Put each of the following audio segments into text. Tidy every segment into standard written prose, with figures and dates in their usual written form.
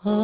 आपको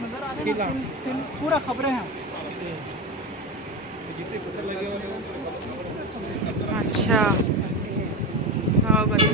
नजर आ रहा है पूरा खबरें हैं। अच्छा हाँ बड़ी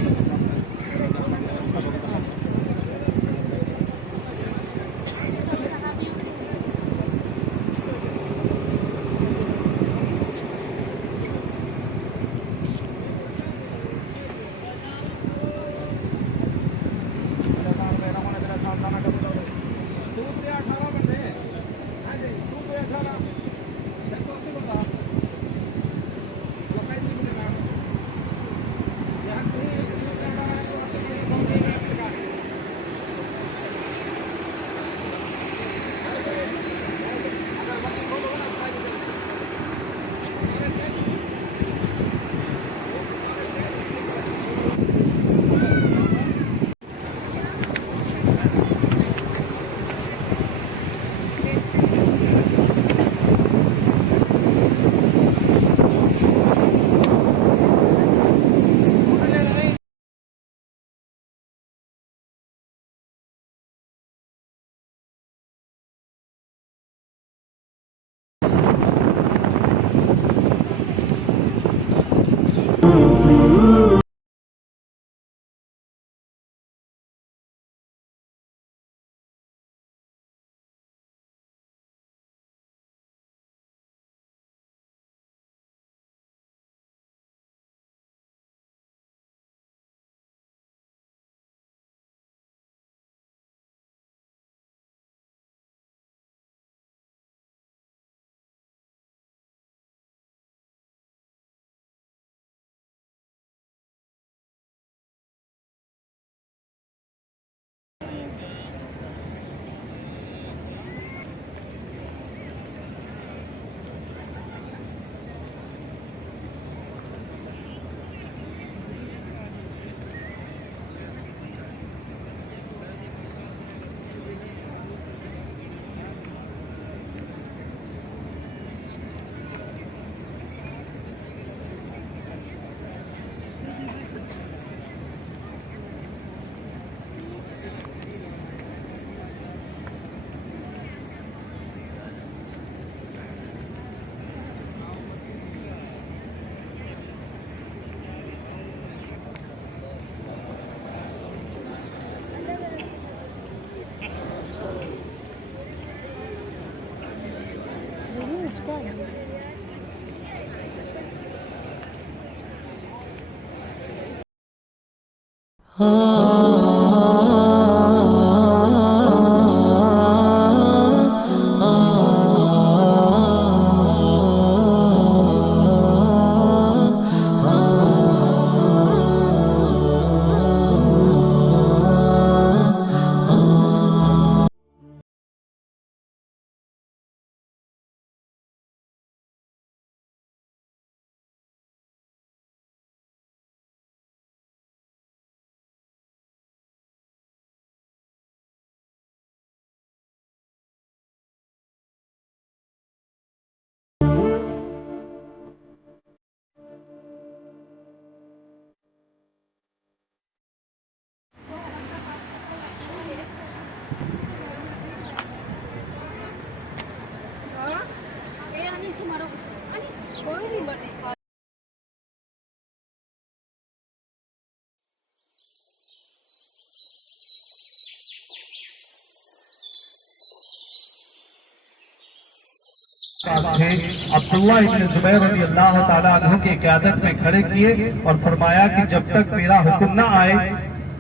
थे अब्दुल्ला इब्न जुबैर रज़ी अल्लाह ताला अन्हु की क़यादत में खड़े किए और फरमाया कि जब तक मेरा हुक्म ना आए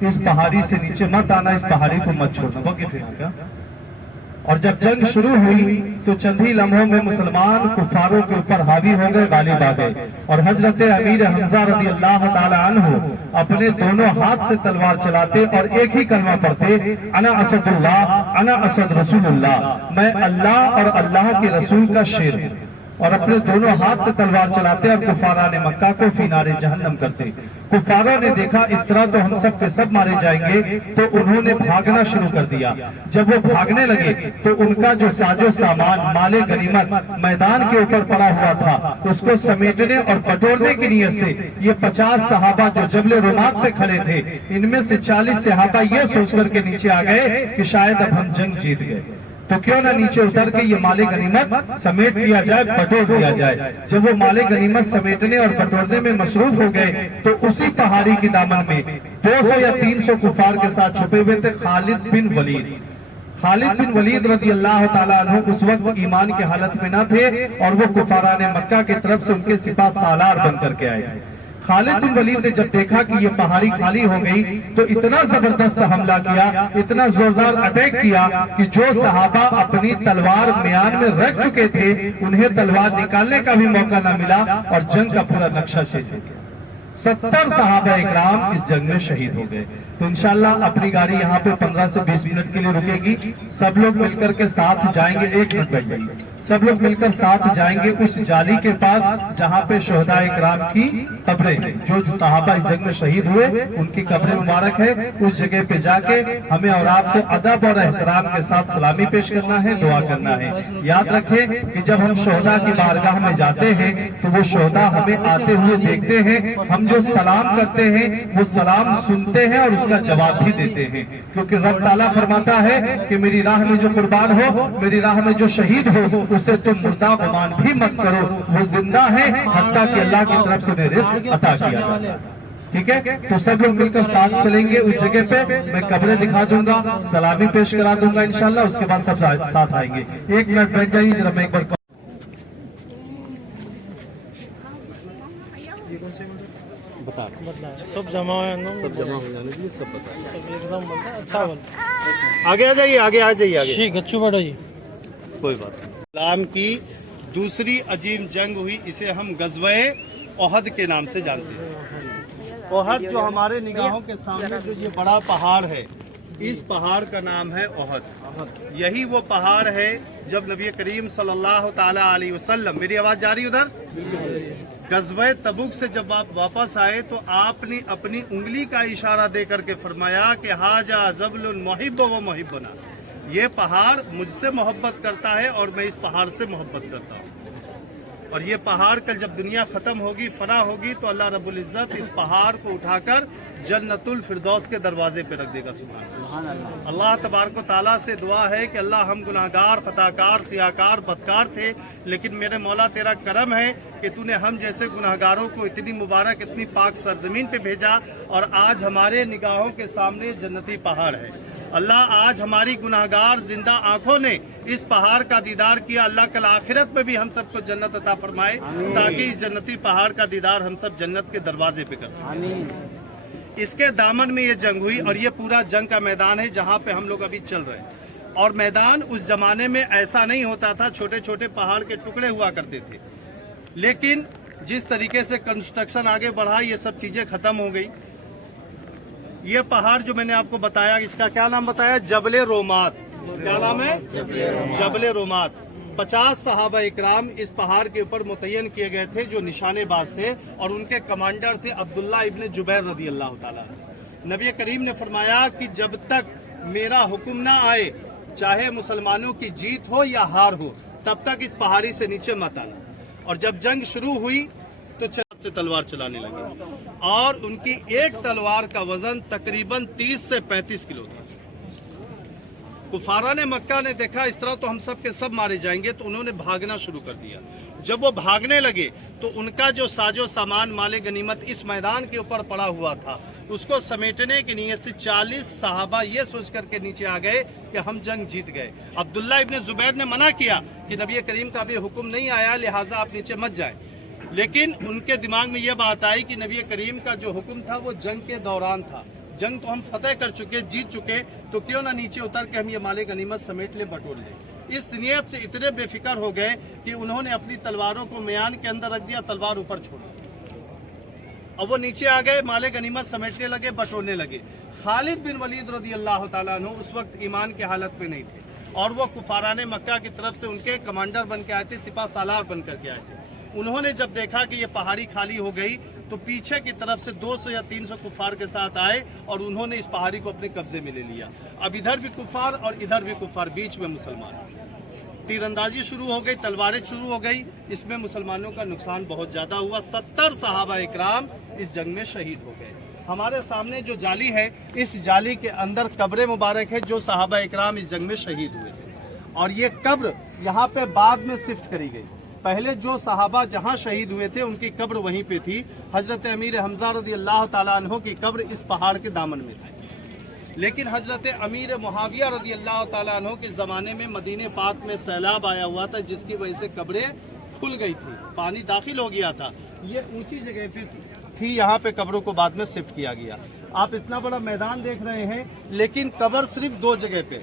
इस पहाड़ी से नीचे मत आना, इस पहाड़ी को मत छोड़ना। वक़ीफ़ है का। और जब जंग शुरू हुई तो चंद ही लम्हों में मुसलमान कुफारों के ऊपर हावी हो गए, गालिब आ गए। और हजरत अमीर हमजा रज़ी अल्लाह ताला अन्हु अपने दोनों हाथ से तलवार चलाते और एक ही कलमा पढ़ते, अना असदुल्लाह अना असद रसूलुल्लाह, मैं अल्लाह और अल्लाह के रसूल का शेर हूं। और अपने दोनों हाथ से तलवार चलाते और कुफारा ने मक्का को फिनारे जहन्नम करते। कुफारों ने देखा इस तरह तो हम सब के सब मारे जाएंगे, तो उन्होंने भागना शुरू कर दिया। जब वो भागने लगे तो उनका जो साजो सामान माले गनीमत मैदान के ऊपर पड़ा हुआ था, उसको समेटने और बटोरने की नीयत से ये 50 सहाबा जो जबले रुमात पे खड़े थे, इनमें से 40 सहाबा ये सोचकर के नीचे आ गए कि शायद अब हम जंग जीत गए, तो क्यों ना नीचे उतर के ये माले गनीमत समेट लिया जाए, बटोर दिया जाए। जब वो माले गनीमत समेटने और बटोरने में मसरूफ हो गए तो उसी पहाड़ी के दामन में 200 या 300 कुफार के साथ छुपे हुए थे खालिद बिन वलीद। खालिद बिन वलीद रज़ी अल्लाह ताला अन्हु उस वक्त ईमान की हालत में न थे और वो कुफारा ने मक्का की तरफ से उनके सिपा सालार बन करके आए थे। खालिद बिन वलीद ने जब देखा कि ये पहाड़ी खाली हो गई तो इतना जबरदस्त हमला किया, इतना जोरदार अटैक किया कि जो सहाबा अपनी तलवार म्यान में रख चुके थे उन्हें तलवार निकालने का भी मौका न मिला और जंग का पूरा नक्शा चेंज हो गया। 70 सहाबा इकराम इस जंग में शहीद हो गए। तो इंशाल्लाह अपनी गाड़ी यहाँ पे 15 से 20 मिनट के लिए रुकेगी। सब लोग मिलकर के साथ जाएंगे, 1 मिनट बैठ जाइए, सब लोग मिलकर साथ जाएंगे उस जाली के पास जहाँ पे शोहदा इकराम की कब्रें हैं, जो सहाबा इस जंग में शहीद हुए उनकी कब्रें मुबारक है। उस जगह पे जाके हमें और आपको अदब और एहतराम के साथ सलामी पेश करना है, दुआ करना है। याद रखें कि जब हम शोहदा की बारगाह में जाते हैं तो वो शोहदा हमें आते हुए देखते हैं, हम जो सलाम करते हैं वो सलाम सुनते हैं और उसका जवाब भी देते हैं, क्योंकि रब ताला फरमाता है कि मेरी राह में जो कुर्बान हो, मेरी राह में जो शहीद हो, उसे तुम मुर्दा गुमान भी मत करो, वो जिंदा है, हत्ता कि अल्लाह की तरफ से उन्हें रिज़्क़ अता किया जाए। ठीक है, तो सब लोग मिलकर साथ चलेंगे उस जगह पे। मैं कब्रें दिखा दूंगा, सलामी पेश करा दूंगा इंशाल्लाह, उसके बाद सब साथ आएंगे। 1 मिनट बैठ जाइए जरा, मैं एक बार बता सब जमा हो जाना, सब जमा हो जाने के लिए सब बता सब एकदम बनता अच्छा बनता। आगे आ जाइए, आगे आ जाइए, आगे ठीक, अच्छी बात है जी। कोई बात नहीं। इस्लाम की दूसरी अजीम जंग हुई, इसे हम गज़वे ओहद के नाम से जानते हैं। ओहद जो हमारे निगाहों के सामने जो ये बड़ा पहाड़ है, इस पहाड़ का नाम है ओहद। यही वो पहाड़ है जब नबी करीम सल्लल्लाहु ताला अलैहि वसल्लम, मेरी आवाज़ जा रही उधर, गज़वे तबुक से जब आप वापस आए तो आपने अपनी उंगली का इशारा दे करके फरमाया कि हाजा ज़बलुन मुहिब्ब व मुहिब्बना, ये पहाड़ मुझसे मोहब्बत करता है और मैं इस पहाड़ से मोहब्बत करता हूँ। और ये पहाड़ कल जब दुनिया ख़त्म होगी, फना होगी, तो अल्लाह रब्बुल इज़्ज़त इस पहाड़ को उठाकर जन्नतुल फिरदौस के दरवाजे पे रख देगा। सुभान अल्लाह। अल्लाह तबारक व तआला से दुआ है कि अल्लाह हम गुनाहगार, खताकार, सियाकार, बदकार थे, लेकिन मेरे मौला तेरा करम है कि तूने हम जैसे गुनाहगारों को इतनी मुबारक, इतनी पाक सरजमीन पे भेजा और आज हमारे निगाहों के सामने जन्नती पहाड़ है। अल्लाह आज हमारी गुनाहगार जिंदा आंखों ने इस पहाड़ का दीदार किया। अल्लाह कल आखिरत में भी हम सबको जन्नत अता फरमाए, ताकि इस जन्नती पहाड़ का दीदार हम सब जन्नत के दरवाजे पे कर सकें। इसके दामन में ये जंग हुई और ये पूरा जंग का मैदान है जहाँ पे हम लोग अभी चल रहे हैं। और मैदान उस जमाने में ऐसा नहीं होता था, छोटे छोटे पहाड़ के टुकड़े हुआ करते थे, लेकिन जिस तरीके से कंस्ट्रक्शन आगे बढ़ा ये सब चीजें खत्म हो गई। ये पहाड़ जो मैंने आपको बताया, इसका क्या नाम बताया? जबले रोमात। क्या नाम है? जबले रोमात। 50 सहाबा इकराम इस पहाड़ के ऊपर मुतय्यन किए गए थे जो निशानेबाज थे, और उनके कमांडर थे अब्दुल्ला इब्न जुबैर रज़ी अल्लाह ताला। नबी करीम ने फरमाया कि जब तक मेरा हुक्म ना आए, चाहे मुसलमानों की जीत हो या हार हो, तब तक इस पहाड़ी से नीचे मत आना। और जब जंग शुरू हुई तो से तलवार चलाने लगे, और उनकी एक तलवार का वजन तकरीबन 30 से 35 किलो था। कुफारा ने मक्का ने देखा इस तरह तो हम सब के सब मारे जाएंगे, तो उन्होंने भागना शुरू कर दिया। जब वो भागने लगे तो उनका जो साजो सामान माले गनीमत इस मैदान के ऊपर पड़ा हुआ था, उसको समेटने की नीयत से 40 सहाबा ये सोच करके नीचे आ गए कि हम जंग जीत गए। अब्दुल्ला इब्ने जुबैर ने मना किया कि नबी करीम का भी हुक्म नहीं आया, लिहाजा आप नीचे मत जाएं। लेकिन उनके दिमाग में यह बात आई कि नबी करीम का जो हुक्म था वो जंग के दौरान था, जंग तो हम फतेह कर चुके, जीत चुके, तो क्यों ना नीचे उतर के हम ये माले गनीमत समेट ले, बटोर ले। इस नियत से इतने बेफिक्र हो गए कि उन्होंने अपनी तलवारों को म्यान के अंदर रख दिया, तलवार ऊपर छोड़ दी। अब वो नीचे आ गए, माले गनीमत समेटने लगे, बटोरने लगे। खालिद बिन वलीद रज़ी अल्लाह ताला अन्हु उस वक्त ईमान की हालत में नहीं थे, और वो कुफाराने मक्का की तरफ से उनके कमांडर बन के आए थे, सिपा सालार बन करके आए थे। उन्होंने जब देखा कि ये पहाड़ी खाली हो गई तो पीछे की तरफ से 200 या 300 कुफार के साथ आए और उन्होंने इस पहाड़ी को अपने कब्जे में ले लिया। अब इधर भी कुफार और इधर भी कुफार, बीच में मुसलमान। तीरंदाजी शुरू हो गई, तलवारें शुरू हो गई, इसमें मुसलमानों का नुकसान बहुत ज्यादा हुआ। 70 सहाबा इकराम इस जंग में शहीद हो गए। हमारे सामने जो जाली है, इस जाली के अंदर कब्र मुबारक है जो सहाबा इकराम इस जंग में शहीद हुए थे, और ये कब्र यहाँ पे बाद में शिफ्ट करी गई। पहले जो सहाबा जहाँ शहीद हुए थे उनकी कब्र वहीं पे थी। हजरत अमीर हमजा रज़ी अल्लाह ताला अन्हु की कब्र इस पहाड़ के दामन में थी। लेकिन हजरत अमीर मुआविया रज़ी अल्लाह ताला अन्हु के ज़माने में मदीने पाक में सैलाब आया हुआ था, जिसकी वजह से कब्रें खुल गई थी, पानी दाखिल हो गया था। ये ऊंची जगह पे थी, यहाँ पे कब्रों को बाद में शिफ्ट किया गया। आप इतना बड़ा मैदान देख रहे हैं, लेकिन कब्र सिर्फ 2 जगह पे,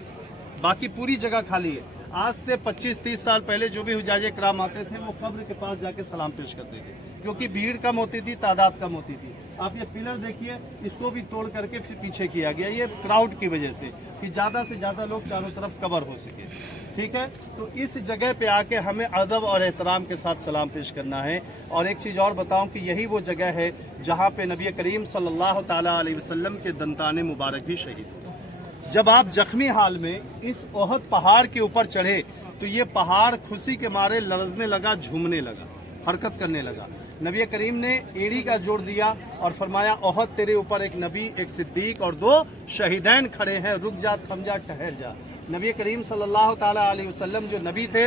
बाकी पूरी जगह खाली है। आज से 25-30 साल पहले जो भी हुजाज इकराम आते थे वो कब्र के पास जाके सलाम पेश करते थे, क्योंकि भीड़ कम होती थी, तादाद कम होती थी। आप ये पिलर देखिए, इसको भी तोड़ करके फिर पीछे किया गया, ये क्राउड की वजह से कि ज़्यादा से ज़्यादा लोग चारों तरफ कवर हो सके। ठीक है, तो इस जगह पे आके हमें अदब और एहतराम के साथ सलाम पेश करना है। और एक चीज़ और बताऊं कि यही वो जगह है जहाँ पे नबी करीम सल्लल्लाहु ताला अलैहि वसल्लम के दंताने मुबारक भी शहीद हुए। जब आप जख्मी हाल में इस ओहद पहाड़ के ऊपर चढ़े तो ये पहाड़ खुशी के मारे लरजने लगा, झूमने लगा, हरकत करने लगा। नबी करीम ने एड़ी का जोड़ दिया और फरमाया, ओहद तेरे ऊपर एक नबी, एक सिद्दीक और 2 शहीदैन खड़े हैं, रुक जा, थम जा, ठहर जा। नबी करीम सल्लल्लाहु ताला अलैहि वसल्लम जो नबी थे,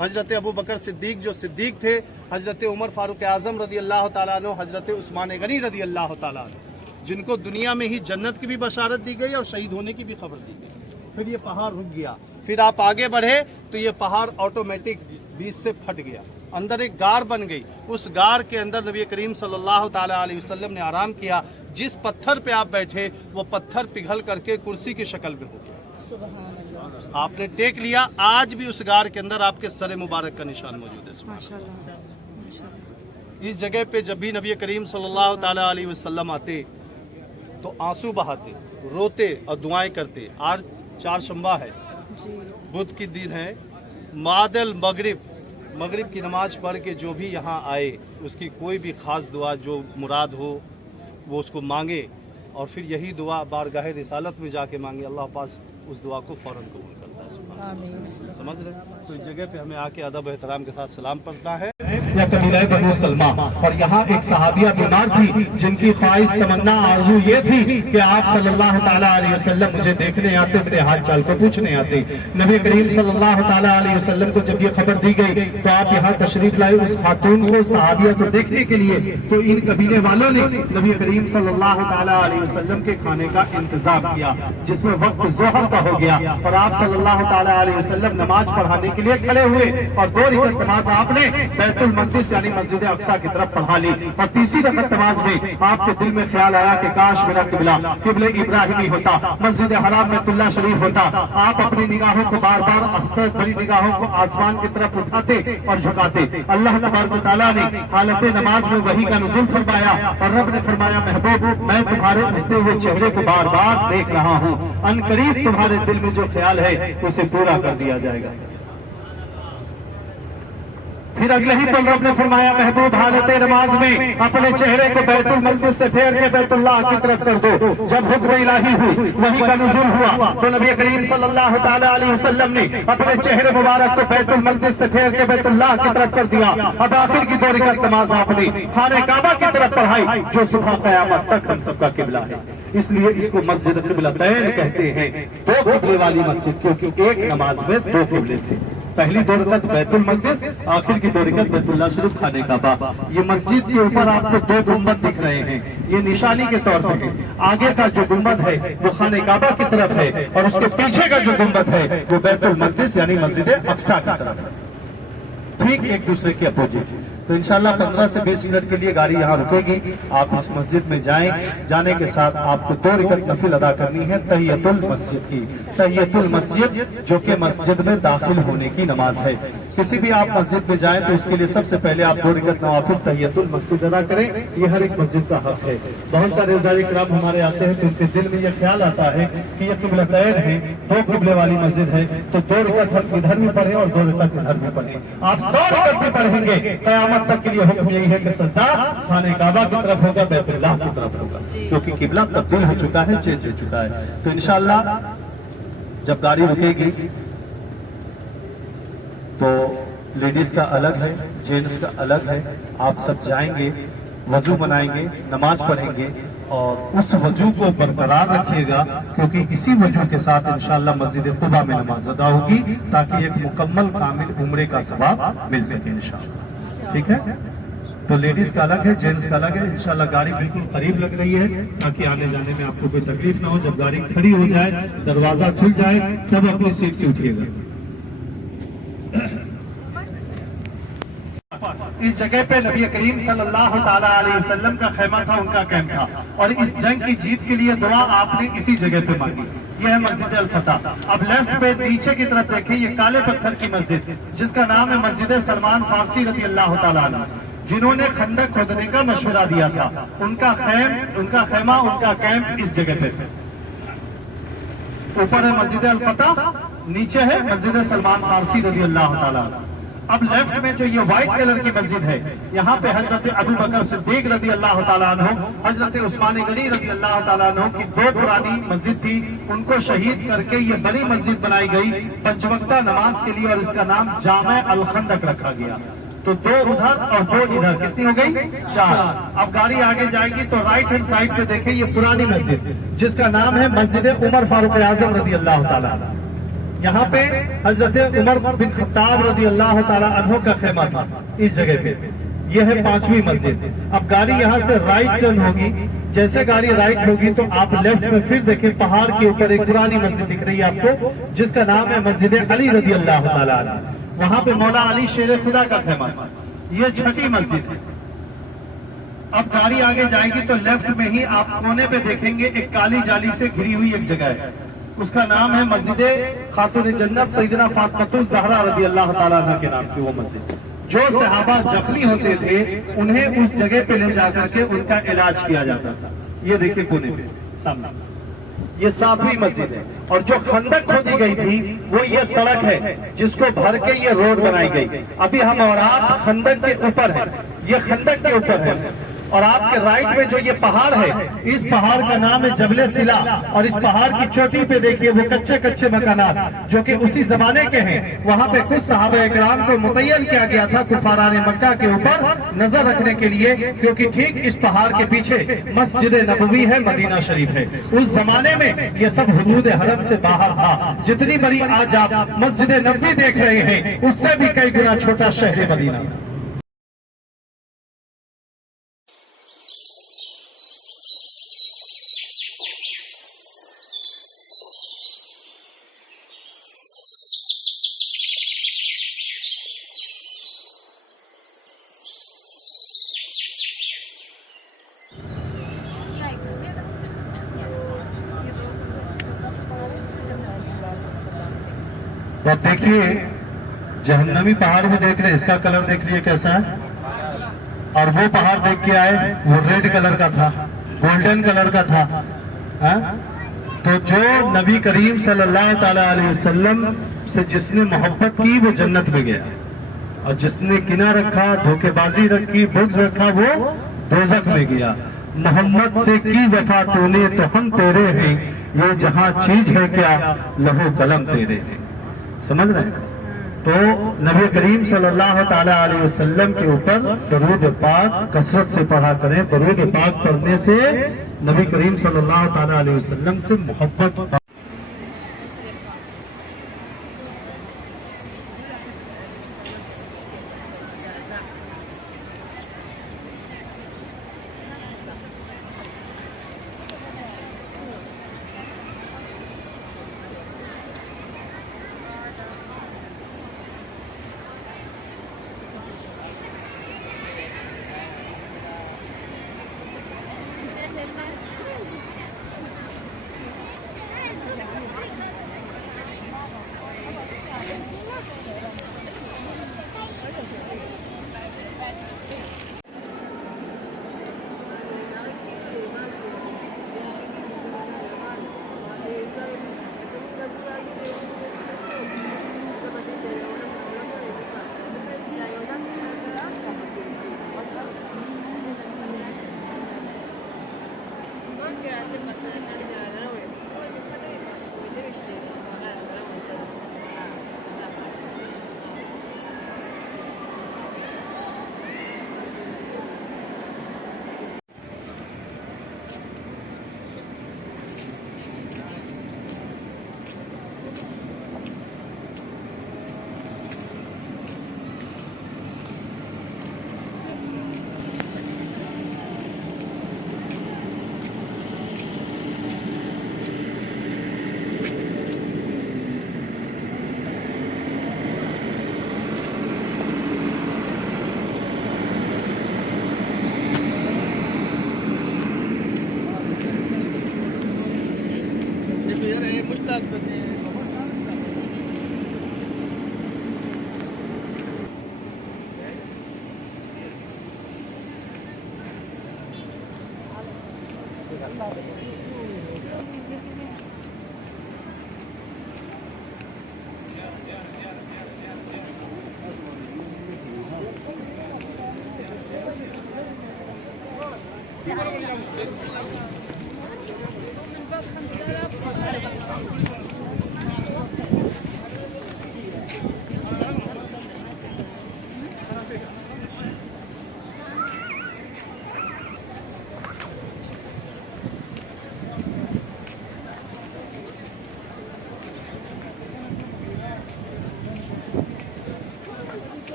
हजरत अबू बकर सिद्दीक जो सिद्दीक थे, हजरत उमर फारूक आजम रज़ी अल्लाह ताला अन्हु, हजरत उस्मान गनी रज़ी अल्लाह ताला अन्हु, जिनको दुनिया में ही जन्नत की भी बशारत दी गई और शहीद होने की भी खबर दी गई। फिर ये पहाड़ रुक गया, फिर आप आगे बढ़े तो ये पहाड़ ऑटोमेटिक बीच से फट गया, अंदर एक गार बन गई। उस गार के अंदर नबी करीम सल्लल्लाहु ताला अलैहि वसल्लम ने आराम किया। जिस पत्थर पे आप बैठे वो पत्थर पिघल करके कुर्सी की शक्ल में हो गया, आपने टेक लिया। आज भी उस गार के अंदर आपके सर मुबारक का निशान मौजूद है। माशाअल्लाह। इस जगह पे जब भी नबी करीम सल्लल्लाहु ताला अलैहि वसल्लम आते तो आंसू बहाते, रोते और दुआएं करते। आज 4 शंबा है, बुध की दिन है, मादल मगरिब की नमाज पढ़ के जो भी यहाँ आए उसकी कोई भी खास दुआ जो मुराद हो वो उसको मांगे, और फिर यही दुआ बारगाह रिसालत में जाके मांगे, अल्लाह पास उस दुआ को फौरन कबूल करता है। समझ रहे? तो इस जगह पे हमें आके अदब एहतराम के साथ सलाम पढ़ना है। या कबीला बनु सलमा, और यहाँ एक सहाबिया बीमार थी जिनकी ख्वाहिश तमन्ना आरज़ू ये थी कि आप सल्लल्लाहु ताला अलैहि वसल्लम मुझे देखने आते, मेरे हाल चाल को पूछने आते। नबी करीम सल्लल्लाहु ताला अलैहि वसल्लम को जब ये खबर दी गई तो आप यहाँ तशरीफ लाए उस खातून को, सहाबिया को देखने के लिए। तो इन कबीले वालों ने नबी करीम सल्लल्लाहु ताला अलैहि वसल्लम के खाने का इंतजाम किया, जिसमें वक्त ज़ोहर का हो गया और आप सल्लल्लाहु ताला अलैहि वसल्लम नमाज पढ़ाने के लिए खड़े हुए और 2 रकअत नमाज आपने बैतुल मक़दिस यानी मस्जिद अक्सा की तरफ पढ़ा ली। और तीसरी रकअत नमाज में आपके दिल में ख्याल आया कि काश मेरा किबला इब्राहिमी होता, मस्जिद हराम बैतुल्लाह शरीफ होता। आप अपनी निगाहों को बार बार अक्सर बड़ी निगाहों को आसमान की तरफ उठाते और झुकाते। अल्लाह तबारक व तआला ने हालत नमाज में वही का नुज़ूल फरमाया और रब ने फरमाया, महबूब मैं तुम्हारे उठते हुए चेहरे को बार बार देख रहा हूँ, अनकरीब तुम्हारे दिल में जो ख्याल है उसे पूरा कर दिया जाएगा। फिर अगले ही पल रब ने फरमाया महबूब हालत नमाज में अपने चेहरे को बैतुल मक़दिस से फेर के बैतुल्लाह की तरफ कर दो। जब हुक्म इलाही हुई वही का नुज़ूल हुआ तो नबी करीम सल्लल्लाहु ताला अलैहि वसल्लम ने अपने चेहरे मुबारक को बैतुल मक़दिस से फेर के बैतुल्लाह की तरफ कर दिया। अब आखिर की 2 रकात नमाज आपने खाने काबा की तरफ पढ़ाई जो सुबह क़यामत तक हम सबका किबला है। इसलिए इसको मस्जिद क़िबलतैन कहते हैं, 2 किबले वाली मस्जिद, क्योंकि एक नमाज में 2 किबले थे। पहली 2 रकात बैतुल मक़दिस, आखिर की 2 रकात बैतुल्लाह शरीफ खाने काबा। ये मस्जिद के ऊपर आपको 2 गुंबद दिख रहे हैं, ये निशानी के तौर पर है। आगे का जो गुंबद है वो खाने काबा की तरफ है और उसके पीछे का जो गुंबद है वो बैतुल मक़दिस यानी मस्जिद अक्सा की तरफ है, ठीक एक दूसरे के अपोजिट। तो इंशाल्लाह 15 से 20 मिनट के लिए गाड़ी यहाँ रुकेगी। आप इस मस्जिद में जाएं, जाने के साथ आपको 2 रकात नफिल अदा करनी है तहियतुल मस्जिद की। तहियतुल मस्जिद जो कि मस्जिद में दाखिल होने की नमाज है। किसी भी आप मस्जिद में जाएं तो उसके लिए सबसे पहले आप 2 रकात नवाफिल तहियतुल मस्जिद अदा करें। ये हर एक मस्जिद का हक है। बहुत सारे रोज़ाए किराम हमारे आते हैं तो उनके दिल में यह ख्याल आता है कि यह क़िबलतैन है, 2 किबले वाली मस्जिद है, तो 2 रकात हम इधर भी पढ़े और 2 रकात इधर भी पढ़े। आप 100 रकात भी पढ़ेंगे, क़यामत तक के लिए हुक्म यही है कि सजदा खाने काबा की तरफ होगा, बैतुल्लाह की तरफ होगा, क्योंकि किबला तब्दील हो चुका है, चेंज हो चुका है। तो इंशाअल्लाह जब गाड़ी रुकेगी तो लेडीज का अलग है, जेंट्स का अलग है। आप सब जाएंगे, वजू बनाएंगे, नमाज पढ़ेंगे और उस वजू को बरकरार रखिएगा, क्योंकि इसी वजू के साथ इंशाअल्लाह मस्जिद कुबा में नमाज अदा होगी ताकि एक मुकम्मल कामिल उम्रे का सवाब मिल सके इंशाअल्लाह। ठीक है, तो लेडीज का अलग है, जेंट्स का अलग है। इंशाअल्लाह गाड़ी बिल्कुल करीब लग रही है ताकि आने जाने में आपको कोई तकलीफ ना हो। जब गाड़ी खड़ी हो जाए, दरवाजा खुल जाए, तब अपनी सीट से उठिएगा। इस जगह पे नबी करीम सल्लल्लाहु ताला अलैहि वसल्लम का खैमा था, उनका कैंप था, और इस जंग की जीत के लिए दुआ आपने इसी जगह पे मांगी। यह है मस्जिद अल फतह। अब लेफ्ट पे नीचे की तरफ देखें, ये काले पत्थर की मस्जिद जिसका नाम है मस्जिद सलमान फारसी रज़ी अल्लाह ताला अन्हु, जिन्होंने खंदक खोदने का मशवरा दिया था। उनका खैमा, उनका कैंप इस जगह पे था। ऊपर है मस्जिद अल फतह, नीचे है मस्जिद सलमान फारसी रज़ी अल्लाह ताला अन्हु। अब लेफ्ट में जो ये व्हाइट कलर की मस्जिद है, यहाँ पे हजरत अबू बकर सिद्दीक रज़ी अल्लाह ताला अन्हु, हजरत उस्मान गनी रज़ी अल्लाह ताला अन्हु की 2 पुरानी मस्जिद थी, उनको शहीद करके ये बड़ी मस्जिद बनाई गई 5 वक्ता नमाज के लिए, और इसका नाम जामे अल खंदक रखा गया। तो 2 उधर और 2 इधर, कितनी हो गई? 4। अब गाड़ी आगे जाएगी तो राइट हैंड साइड पे देखें, ये पुरानी मस्जिद जिसका नाम है मस्जिद उमर फारूक आजम रज़ी अल्लाह ताला। यहाँ पे हजरत उमर बिन खत्ताब रज़ी अल्लाह ताला अन्हु का खैमा था इस जगह पे। यह है 5वीं मस्जिद। अब गाड़ी यहाँ से राइट टर्न होगी, जैसे गाड़ी राइट होगी तो आप लेफ्ट में फिर देखें, पहाड़ के ऊपर एक पुरानी मस्जिद दिख रही है आपको जिसका नाम है मस्जिद अली रज़ी अल्लाह ताला अन्हु। वहां पे मौला अली शेर खुदा का खैमा था। ये 6ठी मस्जिद है। अब गाड़ी आगे जाएगी तो लेफ्ट में ही आप कोने पे देखेंगे एक काली जाली से घिरी हुई एक जगह है, उसका नाम है मस्जिद खातून जन्नत सैयदना फातिमा ज़हरा रज़ी अल्लाह ताला अन्हा के नाम की वो मस्जिद। जो सहाबा जख्मी होते थे उन्हें उस जगह पे ले जाकर के उनका इलाज किया जाता था। ये देखिए कोने पे सामने, ये 7वीं मस्जिद है। और जो खंदक खोदी गई थी वो ये सड़क है जिसको भर के ये रोड बनाई गई। अभी हम और आप खंदक के ऊपर है, ये खंदक के ऊपर है, और आपके राइट में जो ये पहाड़ है, इस पहाड़ का नाम है जबले सिला, और इस पहाड़ की चोटी पे देखिए वो कच्चे कच्चे मकानात जो कि उसी जमाने के हैं। वहां पे कुछ सहाबा इकराम को मुतय्यन किया गया था कुफारान मक्का के ऊपर नजर रखने के लिए, क्योंकि ठीक इस पहाड़ के पीछे मस्जिद नबवी है, मदीना शरीफ है। उस जमाने में ये सब हुदूद हरम से बाहर था। जितनी बड़ी आज आप मस्जिद नबवी देख रहे हैं उससे भी कई गुना छोटा शहर मदीना। तो अब देखिए जहन्नमी पहाड़ भी देख रहे हैं, इसका कलर देख लिए कैसा है, और वो पहाड़ देख के आए वो रेड कलर का था, गोल्डन कलर का था। तो जो नबी करीम सल्लल्लाहु ताला अलैहि वसल्लम से जिसने मोहब्बत की वो जन्नत में गया, اور جس نے کینہ رکھا، دھوکےبازی رکھی، بغض رکھا، وہ دوزخ میں گیا۔ محمد سے کی وفا تو نے تو ہم تیرے ہیں، یہ جہاں چیز ہے کیا لہو قلم تیرے ہیں۔ سمجھ رہے ہیں؟ تو نبی کریم صلی اللہ تعالیٰ علیہ وسلم کے اوپر درود پاک کثرت سے پڑھا کریں۔ درود پاک پڑھنے سے نبی کریم صلی اللہ تعالیٰ علیہ وسلم سے محبت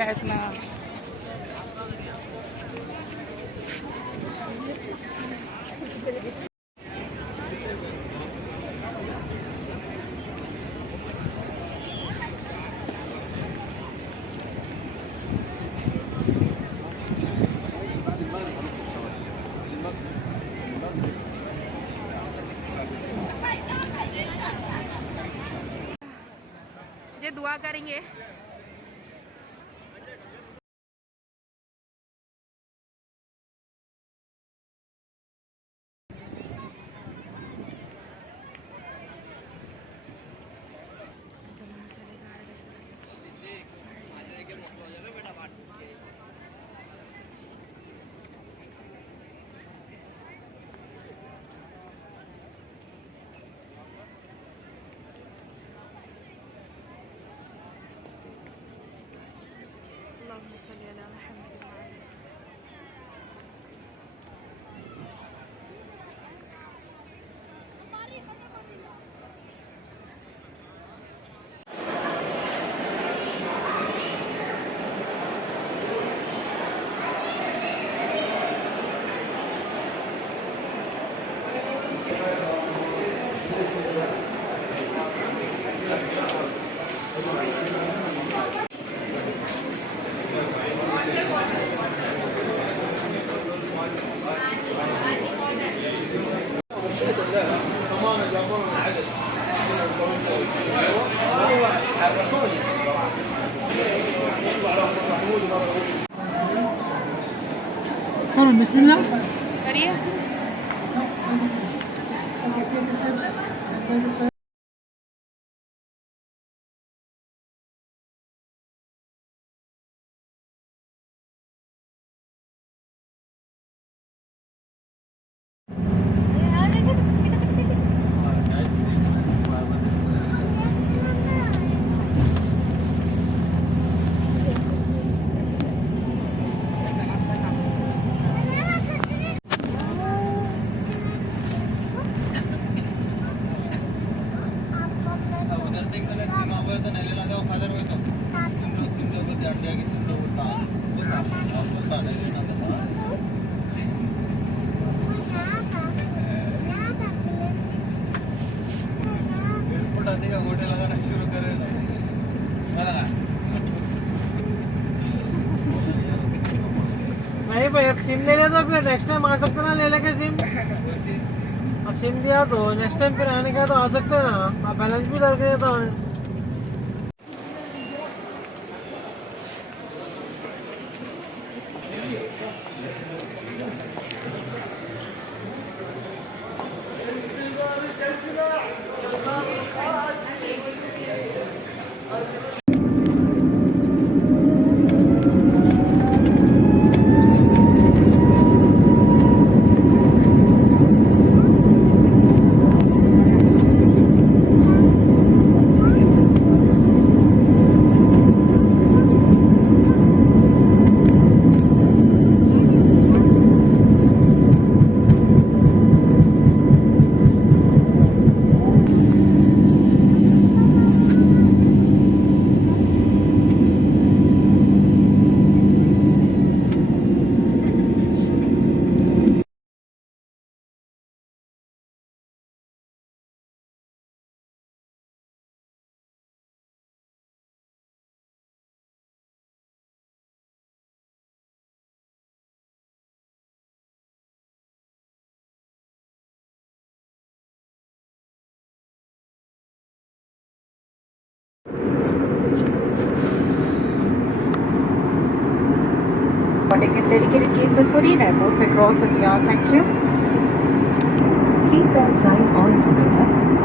بتاعتنا. یہ دعا کریں گے. اللهم صل على محمد وعلى آله. করুন বিসমিল্লাহ। करिए। नहीं भाई अब सिम ले लिया तो फिर नेक्स्ट टाइम आ सकते ना ले लेके सिम। अब सिम दिया तो नेक्स्ट टाइम फिर आने का तो आ सकते ना, आप बैलेंस भी डाल के देता हूँ। boarding and dedicated gate for 14 airports across India. Thank you. Seat belt sign on होकर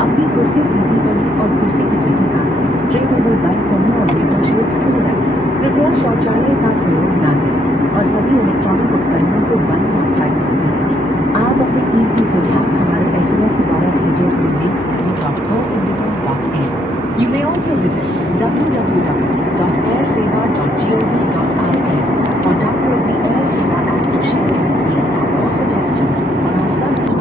अपनी कुर्सी सीधी करनी और कुर्सी की पीठी का ट्रे टेबल बंद करना और विंडो शेड्स खुले रखें। कृपया शौचालय का प्रयोग न करें और सभी इलेक्ट्रॉनिक उपकरणों को बंद या साइड में रखें। आप अपने कीमती सुझाव हमारे SMS द्वारा भेजे हुए link go.indicom.in. You may also visit www.airseva.gov.in or download the AirSeva app to share your feedback or suggestions on our service.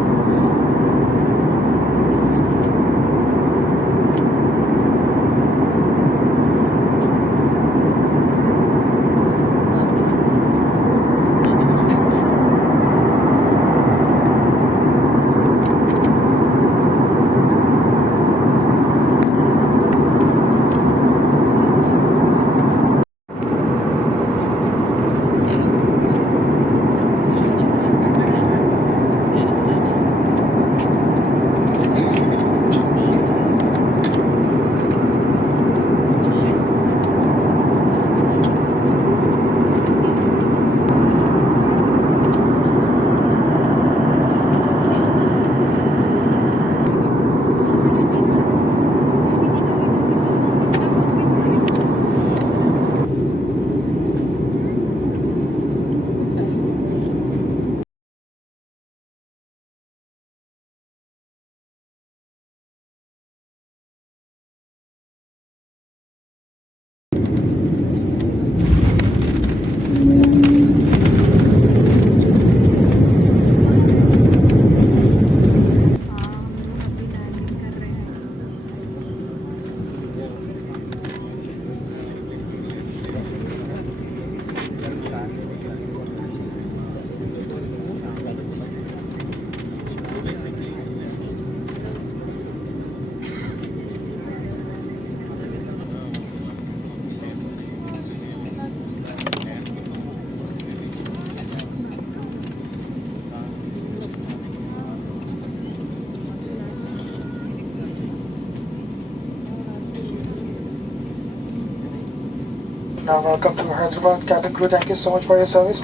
Now welcome to Hyderabad cabin crew. Thank you so much for your service.